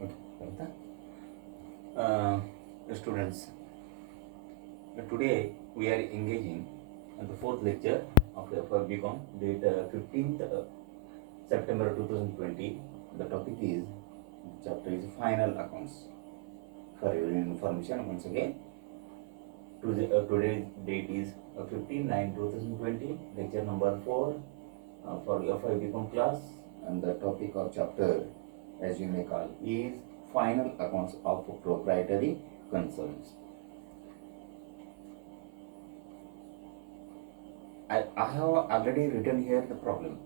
Okay. Students, today we are engaging in the fourth lecture of the BCom, date 15th September 2020. The topic is, chapter is final accounts. For your information, once again, today's date is 15/9/2020, lecture number 4 for your BCom class, and the topic of chapter, as you may call, is final accounts of proprietary concerns. I have already written here the problem.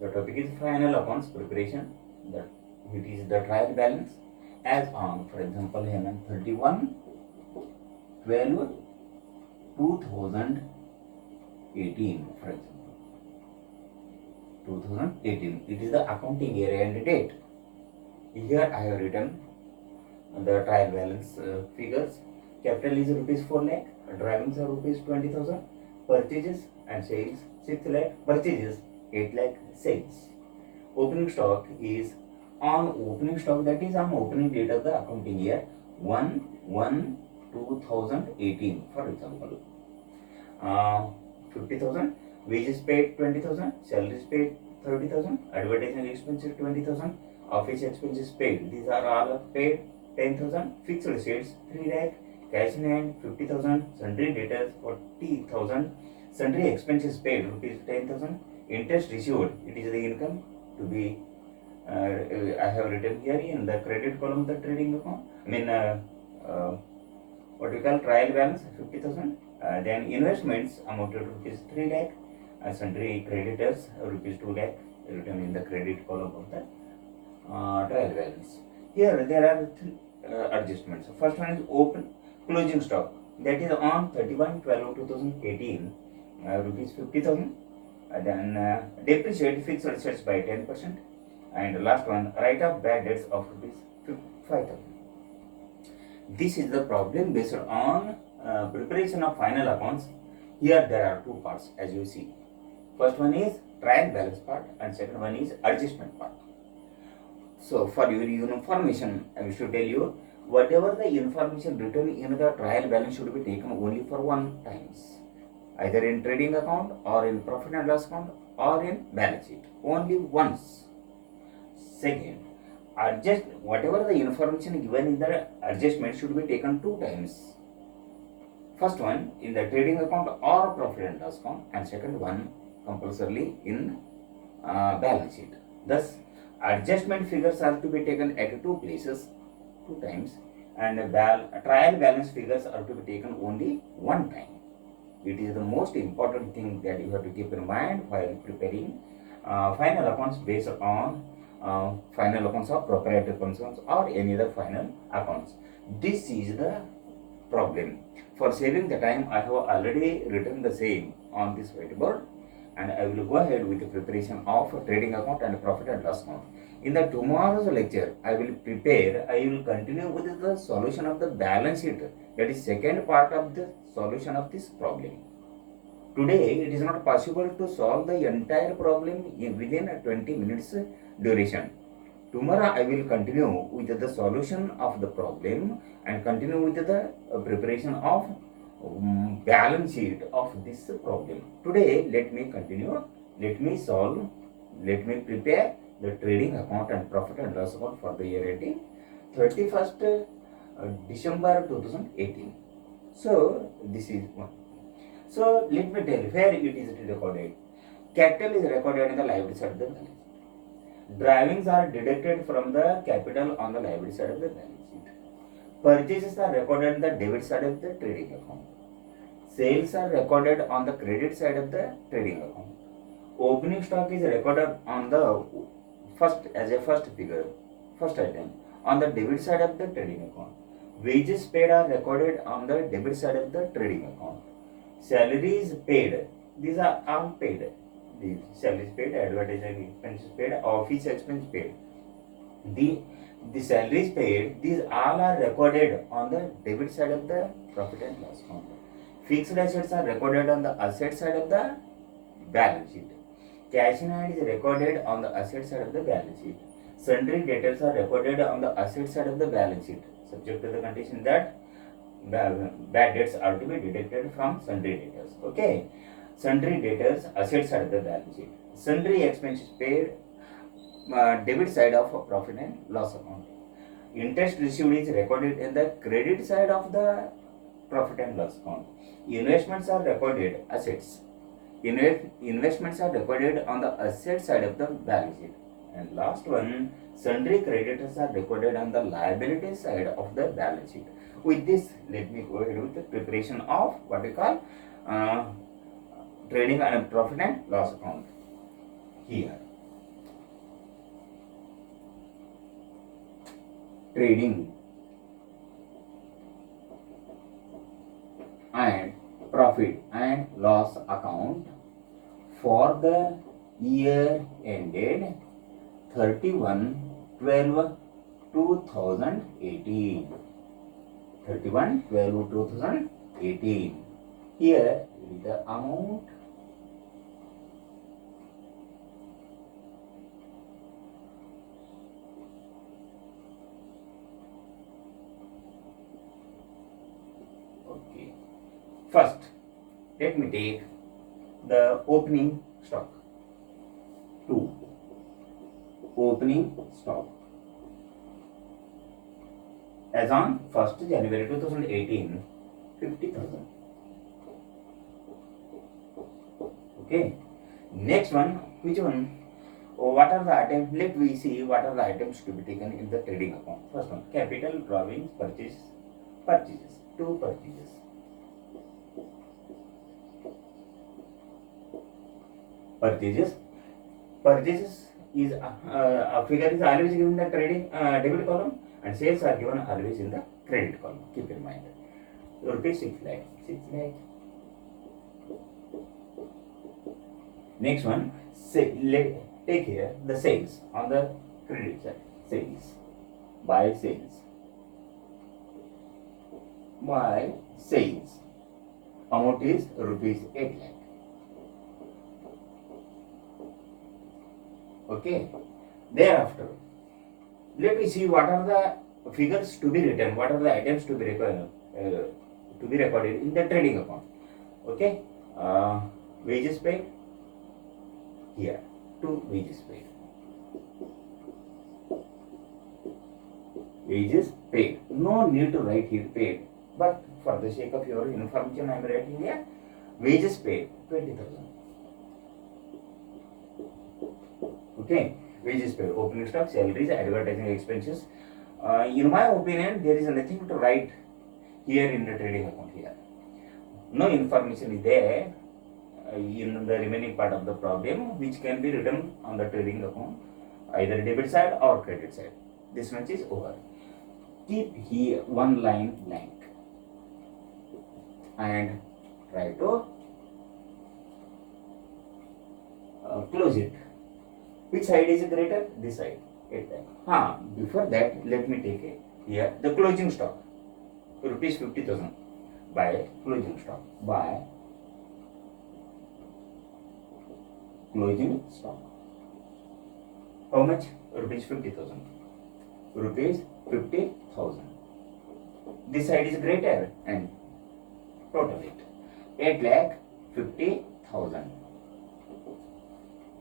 The topic is final accounts preparation. That it is the trial balance as on, for example, here 31/12/2018, for example, 2018. It is the accounting year and date. Here I have written the trial balance figures. Capital is rupees 4 lakh, drawings are rupees 20,000, purchases and sales 6 lakh, purchases 8 lakh, sales. Opening stock is on opening stock, that is on opening date of the accounting year 1/1/2018, for example. 50,000, wages paid 20,000, salaries paid 30,000, advertising expenses 20,000, office expenses paid, these are all paid 10,000, fixed assets 3 lakh, cash in hand 50,000, sundry debtors 40,000, sundry expenses paid rupees 10,000, interest received, it is the income to be I have written here in the credit column the trading account. What we call trial balance 50,000. Then investments amounted to rupees 3 lakh, sundry creditors rupees 2 lakh, written in the credit column of the trial balance. Here there are three adjustments. First one is open closing stock, that is on 31/12/2018, rupees 50,000. Then depreciate fixed assets by 10%, and last one, write off bad debts of rupees 5,000. This is the problem based on preparation of final accounts. Here there are two parts, as you see. First one is trial balance part, and second one is adjustment part. So for your information, I wish to tell you, whatever the information written in the trial balance should be taken only for one times, either in trading account or in profit and loss account or in balance sheet, only once. Second, adjust whatever the information given in the adjustment should be taken two times. First one in the trading account or profit and loss account, and second one compulsorily in balance sheet. Thus, adjustment figures are to be taken at two places, two times, and trial balance figures are to be taken only one time. It is the most important thing that you have to keep in mind while preparing final accounts based on final accounts of proprietary concerns or any other final accounts. This is the problem. For saving the time, I have already written the same on this whiteboard, and I will go ahead with the preparation of trading account and profit and loss account. In the tomorrow's lecture, I will continue with the solution of the balance sheet. That is second part of the solution of this problem. Today, it is not possible to solve the entire problem within 20 minutes duration. Tomorrow, I will continue with the solution of the problem and continue with the preparation of balance sheet of this problem. Today, let me continue, let me prepare the trading account and profit and loss account for the year ending 31st December 2018. So, this is one. So, let me tell you where it is recorded. Capital is recorded in the liability side of the balance sheet. Drawings are deducted from the capital on the liability side of the balance sheet. Purchases are recorded on the debit side of the trading account. Sales are recorded on the credit side of the trading account. Opening stock is recorded on the first figure, first item, on the debit side of the trading account. Wages paid are recorded on the debit side of the trading account. Salaries paid, these are all paid. The salaries paid, advertising expenses paid, office expense paid. The salaries paid, these all are recorded on the debit side of the profit and loss account. Fixed assets are recorded on the asset side of the balance sheet. Cash in hand is recorded on the asset side of the balance sheet. sundry debtors are recorded on the asset side of the balance sheet, subject to the condition that bad debts are to be deducted from sundry debtors. Okay, sundry debtors, asset side of the balance sheet. Sundry expenses paid, debit side of profit and loss account. Interest received is recorded in the credit side of the profit and loss account. Investments are recorded assets. Investments are recorded on the asset side of the balance sheet. And last one, sundry creditors are recorded on the liability side of the balance sheet. With this, let me go ahead with the preparation of what we call trading and profit and loss account. Here, trading and profit and loss account for the year ended 31/12/2018. 31/12/2018. Here is the amount. Okay. First, let me take the opening stock. 2. Opening stock. As on 1st January 2018, 50,000. Okay. Next one, which one? What are the items? Let we see what are the items to be taken in the trading account. First one, capital drawings, purchases. 2 purchases. Purchases is a figure is always given in the trading debit column, and sales are given always in the credit column. Keep in mind. Rupees 6 lakh. Next one, take here the sales on the credit side. Sales. By sales. Amount is rupees 8 lakh. Okay. Thereafter, let me see what are the figures to be written, what are the items to be recorded in the trading account. Okay. Wages paid. Here, 2 wages paid. Wages paid. No need to write here paid, but for the sake of your information, I am writing here wages paid 20,000. Okay, wages paid, opening stock, salaries, advertising expenses. In my opinion, there is nothing to write here in the trading account here. No information is there in the remaining part of the problem, which can be written on the trading account, either debit side or credit side. This much is over. Keep here one line blank and try to close it. Which side is greater? This side. Before that, let me take it here the closing stock, rupees 50,000 by closing stock. By closing stock. How much? Rupees 50,000. Rupees 50,000. This side is greater and total it. 8,50,000.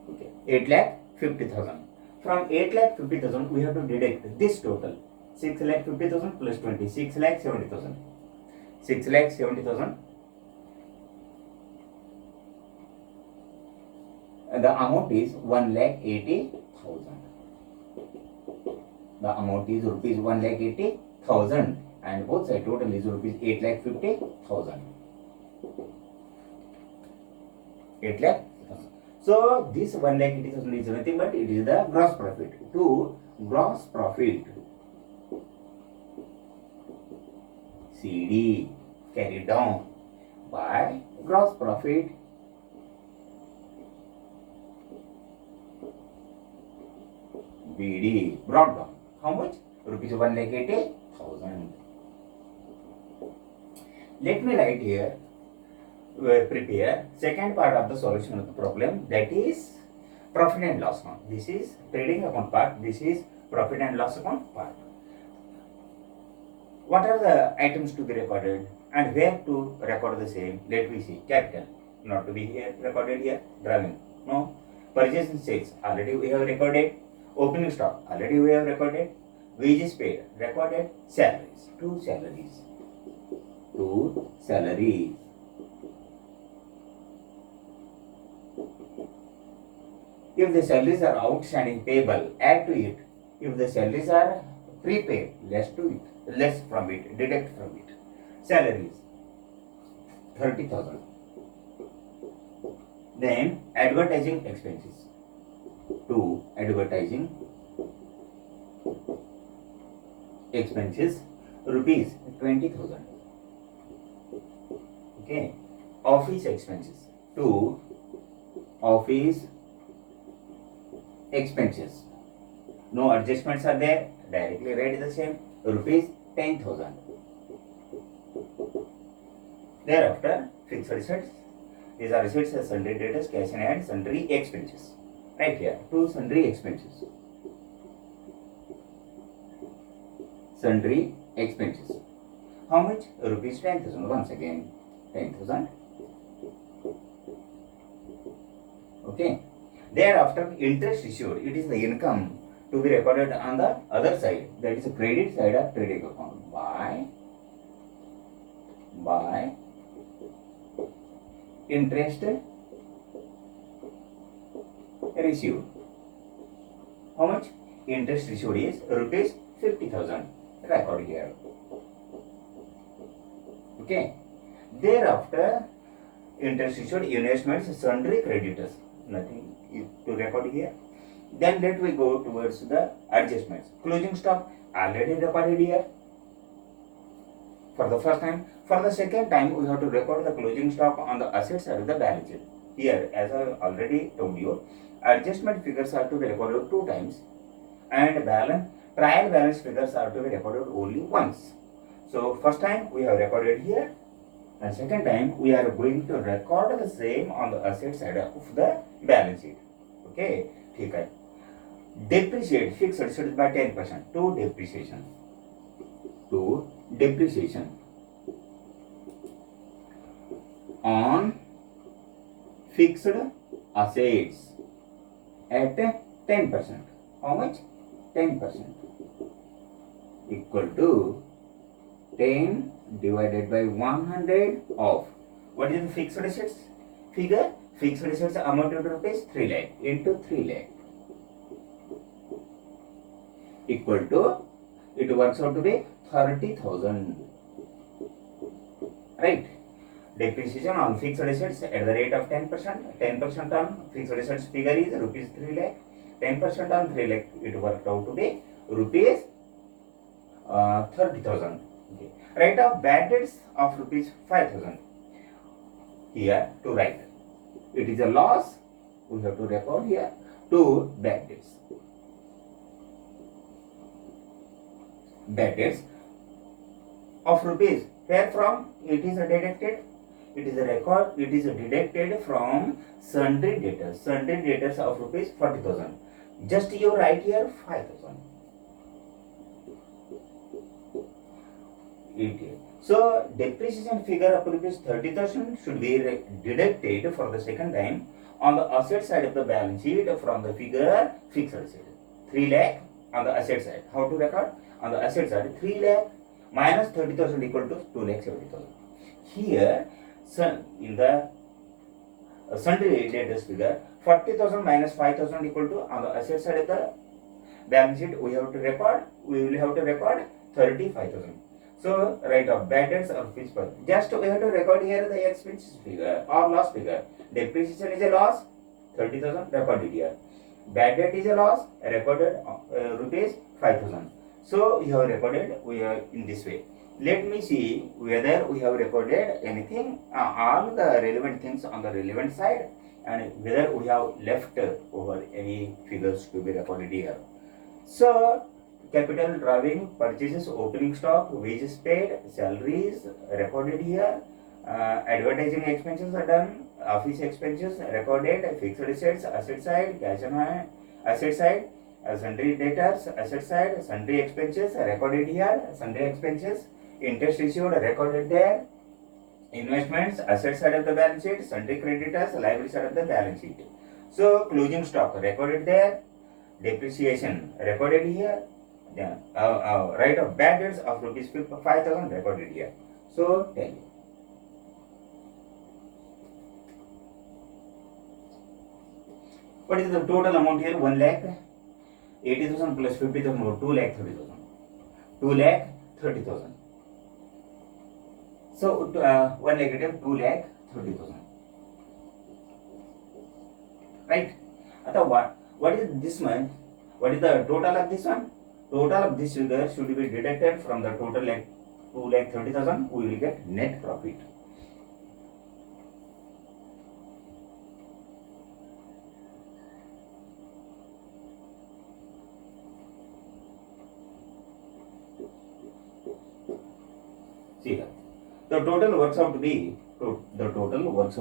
Okay. 8,50,000. From 8,50,000, we have to deduct this total. 6,50,000 plus 20. 6,70,000. 6,70,000. And the amount is 1,80,000. The amount is rupees 1,80,000, and both side total is rupees 8,50,000. 8,00,000. So this 1,80,000 is nothing but it is the gross profit. To gross profit, CD carried down by gross profit BD brought down. How much? Rupees 1,80,000. Let me write here, prepare second part of the solution of the problem, that is profit and loss account. This is trading account part, this is profit and loss account part. What are the items to be recorded and where to record the same? Let me see. Capital, not to be here recorded here. Drawing, no. Purchase and sales, already we have recorded. Opening stock, already we have recorded. Wages paid, recorded. Salaries, two salaries. Two salaries. If the salaries are outstanding payable, add to it. If the salaries are prepaid, less from it, deduct from it. Salaries 30,000. Then advertising expenses. To advertising expenses, rupees 20,000. Okay. Office expenses. To office expenses. No adjustments are there. Directly write the same. Rupees 10,000. Thereafter, fixed assets. These are assets as sundry debtors, cash in hand, sundry expenses. Right here, two sundry expenses. Sundry expenses. How much? Rupees 10,000. Once again, 10,000. Okay. Thereafter, interest issued. It is the income to be recorded on the other side. That is the credit side of credit account. By interest received. How much? Interest received is rupees 50,000. Record here. Okay. Thereafter, interest received, investments, sundry creditors. Nothing to record here. Then let we go towards the adjustments. Closing stock already recorded here. For the first time. For the second time, we have to record the closing stock on the asset side of the balance sheet. Here, as I already told you, adjustment figures are to be recorded 2 times, and trial balance figures are to be recorded only once. So first time we have recorded here, and second time we are going to record the same on the asset side of the balance sheet. Okay, ठीक है. Depreciate fixed assets by 10% to depreciation. To depreciation on fixed assets at 10%. How much? 10%. Equal to 10 divided by 100 of, what is the fixed assets figure? Fixed assets amounted to rupees 3 lakh into 3 lakh equal to, it works out to be 30,000. Right? Depreciation on fixed assets at the rate of 10%. 10% on fixed assets figure is rupees 3 lakh. 10% on 3 lakh, it worked out to be rupees 30,000. Okay. Write off bad debts of rupees 5,000. Here to write. It is a loss. We have to record here. 2 bad debts. Bad debts of rupees. Where from it is deducted? It is a record. It is deducted from sundry debtors. Sundry debtors of rupees 40,000. Just you write here 5,000. So depreciation figure of rupees 30,000 should be deducted for the second time on the asset side of the balance sheet from the figure fixed asset. 3 lakh on the asset side. How to record? On the asset side, 3 lakh minus 30,000 equal to 2 lakh 70,000. Here, in the sundry debtors figure, 40,000 minus 5,000 equal to, on the asset side of the balance sheet, we will have to record 35,000. So, write off bad debts or fixed per. Just we have to record here the expenses figure or loss figure. Depreciation is a loss, 30,000 recorded here. Bad debt is a loss, recorded rupees 5,000. So, you have recorded we are in this way. Let me see whether we have recorded anything, all the relevant things on the relevant side, and whether we have left over any figures to be recorded here. So, capital drawing, purchases, opening stock, wages paid, salaries recorded here, advertising expenses are done, office expenses recorded, fixed assets, asset side, cash on hand, asset side, Sundry debtors, asset side, sundry expenses recorded here, sundry expenses, interest received recorded there, investments, asset side of the balance sheet, sundry creditors, liability side of the balance sheet. So closing stock recorded there, depreciation recorded here, then write of bad debts of rupees 5,000 recorded here. So tell you. What is the total amount here? 1,80,000 plus 50,000 or 2,30,000. 2,30,000. So 1 negative 2,30,000. Right? What is this one? What is the total of this one? Total of this figure should be deducted from the total like 2,30,000. We will get net profit. See here. The total works out to be 30,000 plus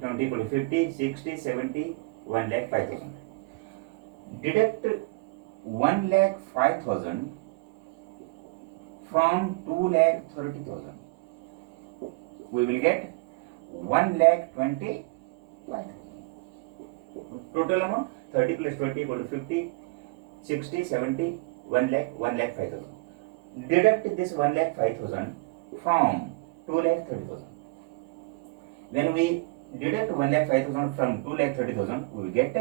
20 equal to 50, 60, 70, 1,05,000. Deduct 1,05,000 from 2,30,000. We will get 1,25,000. Total amount 30 plus 20 equal to 50, 60, 70, 1,05,000. Deduct this 1,05,000 from 2,30,000. When we deduct 1,05,000 from 2,30,000, we will get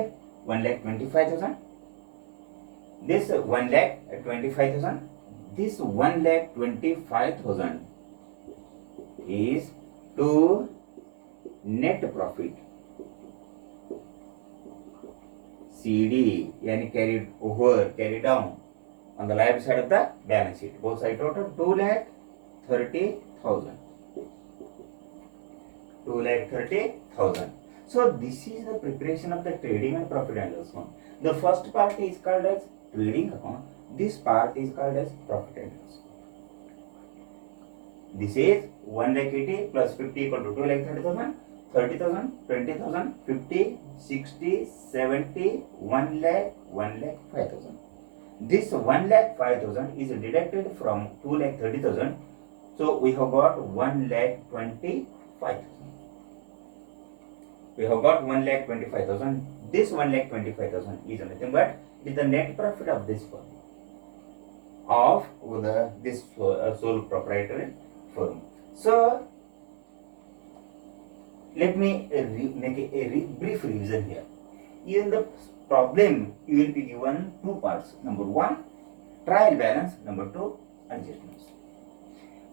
1,25,000. This 1,25,000. This 1,25,000 is to net profit. CD, yani carried over, carried down on the liability side of the balance sheet. Both sides total 2,30,000. 2,30,000. So this is the preparation of the trading and profit and loss account. The first part is called as trading account. This part is called as profit and loss. This is 1,80,000 plus 50 equal to 2,30,000, 30,000, 20,000, 50, 60, 70, 1,00,000, 1,05,000. This 1,05,000 is deducted from 2,30,000. So we have got 1,25,000. We have got 1,25,000. This 1,25,000 is nothing but is the net profit of this firm, of this sole proprietary firm. So let me make a brief revision here. In the problem, you will be given two parts. Number one, trial balance. Number two, adjustments.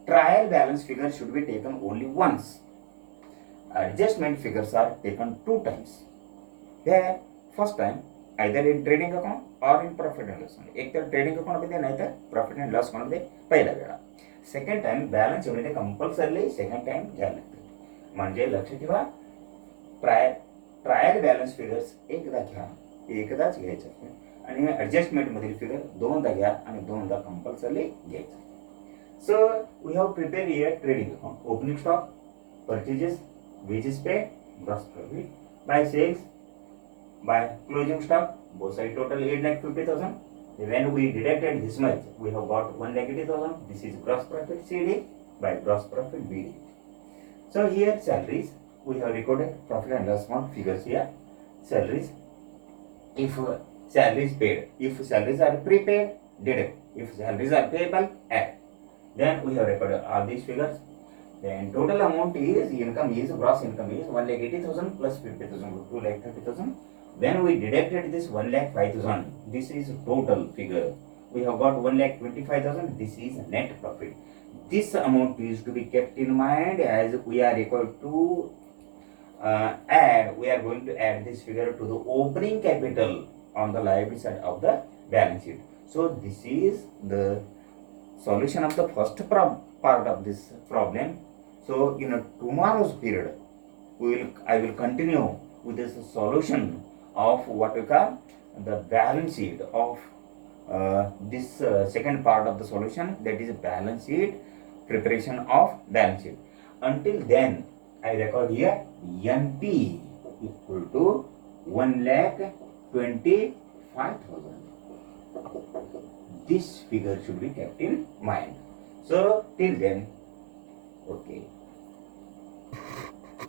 Trial balance figure should be taken only once. Adjustment figures are taken two times. There, first time either in trading account or in profit and loss account. एक तर trading account मध्ये नाही तर profit and loss account मध्ये पहिला वेळा. Second time balance एवढे compulsorily second time घ्यायला लागते. म्हणजे लक्ष ठेवा, ट्रायल बॅलन्स फिगर्स एकदाच घ्यायचं आणि ॲडजस्टमेंट मधील फिगर दोनदा घ्या आणि दोनदा कंपल्सरली घ्यायचं. So we have prepare here trading account, opening stock, purchases, wages paid, gross profit, by sales, by closing stock, both side total 8,50,000. When we deducted this much, we have got 1,80,000. This is gross profit CD by gross profit BD. So here salaries, we have recorded profit and loss account figures here. Salaries, if salaries paid, if salaries are prepaid, deduct. If salaries are payable, add. Then we have recorded all these figures. Then total amount is gross income is 1,80,000 plus 50,000, 2,30,000. When we deducted this 1,05,000, this is total figure. We have got 1,25,000. This is net profit. This amount is to be kept in mind as we are required to add. We are going to add this figure to the opening capital on the liability side of the balance sheet. So this is the solution of the first part of this problem. So in a tomorrow's period, I will continue with this solution of what we call the balance sheet of this second part of the solution, that is balance sheet, preparation of balance sheet. Until then, I record here NP equal to 1,25,000. This figure should be kept in mind. So till then, okay.